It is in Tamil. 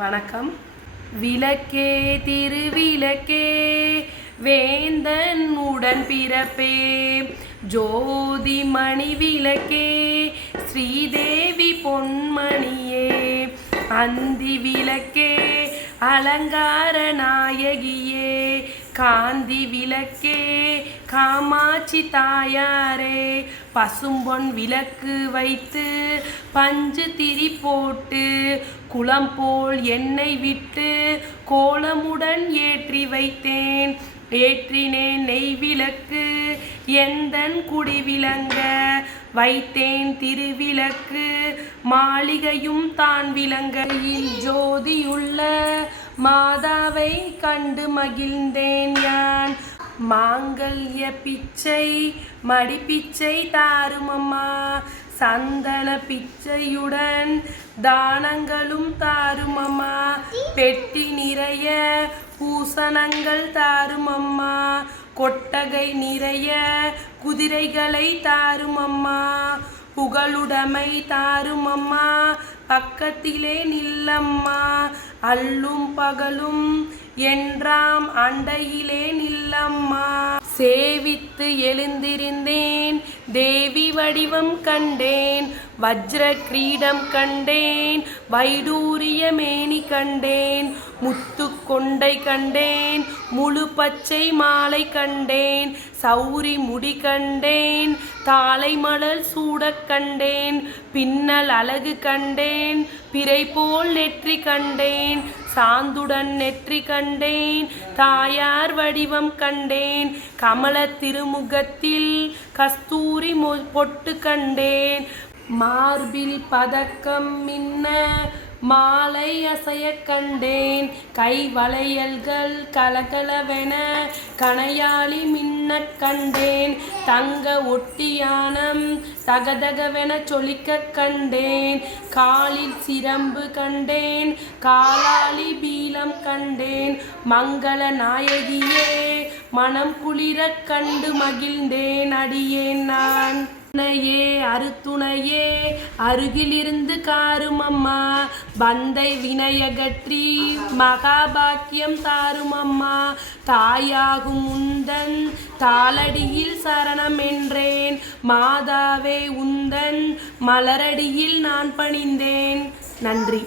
வணக்கம். விளக்கே திருவிளக்கே வேந்தன் உடன் பிறப்பே. ஜோதி மணி விளக்கே ஸ்ரீதேவி பொன்மணியே. அந்தி விளக்கே அலங்கார நாயகியே. காந்தி விளக்கே காமாட்சி தாயாரே. பசும்பொன் விளக்கு வைத்து பஞ்சு திரி போட்டு குளம் போல் எண்ணெய் விட்டு கோலமுடன் ஏற்றி வைத்தேன். ஏற்றினேன் நெய் விளக்கு எந்தன் குடி விளங்க வைத்தேன் திருவிளக்கு. மாளிகையும் தான் விளங்கையில் ஜோதியுள்ள மாதாவை கண்டு மகிழ்ந்தேன் யான். மாங்கல்ய பிச்சை மடிப்பிச்சை தாருமம்மா சந்தன பிச்சையுடன் தானங்களும் தாருமம்மா பெட்டி நிறைய பூசணங்கள் தாருமம்மா கொட்டகை நிறைய குதிரைகளை தாருமம்மா புகழுடைமை தாருமம்மா பக்கத்திலே நில்லம்மா. அல்லும் பகலும் என்றாம் அண்டையிலே நில்லம்மா. விழித்து எழுந்திருந்தேன். தேவி வடிவம் கண்டேன். வஜ்ர கிரீடம் கண்டேன். வைடூரிய மேனி கண்டேன். முத்து கொண்டை கண்டேன். முழு பச்சை மாலை கண்டேன். சௌரி முடி கண்டேன். தாளை மலர் சூடக் கண்டேன். பின்னல் அழகு கண்டேன். பிறை போல் நெற்றி கண்டேன். சாந்துடன் நெற்றி கண்டேன். தாயார் வடிவம் கண்டேன். கமல திருமுகத்தில் கஸ்தூரி மொ- பொட்டு கண்டேன். மார்பில் பதக்கம் மின்ன மாலை அசைய கண்டேன். கை வளையல்கள் கலகலவென கணையாளி மின்ன கண்டேன். தங்க ஒட்டியானம் தகதகவென சொலிக்க கண்டேன். காலில் சிரம்பு கண்டேன். காலாளி பீலம் கண்டேன். மங்கள நாயகியே மனம் குளிரக் கண்டு மகிழ்ந்தேன் அடியேன் நான். துணையே அருத்துணையே அருகிலிருந்து காருமம்மா பந்தை வினயகற்றி மகாபாக்கியம் தாருமம்மா தாயாகும் உந்தன் தாளடியில் சரணம் என்றேன் மாதாவே உந்தன் மலரடியில் நான் பணிந்தேன். நன்றி.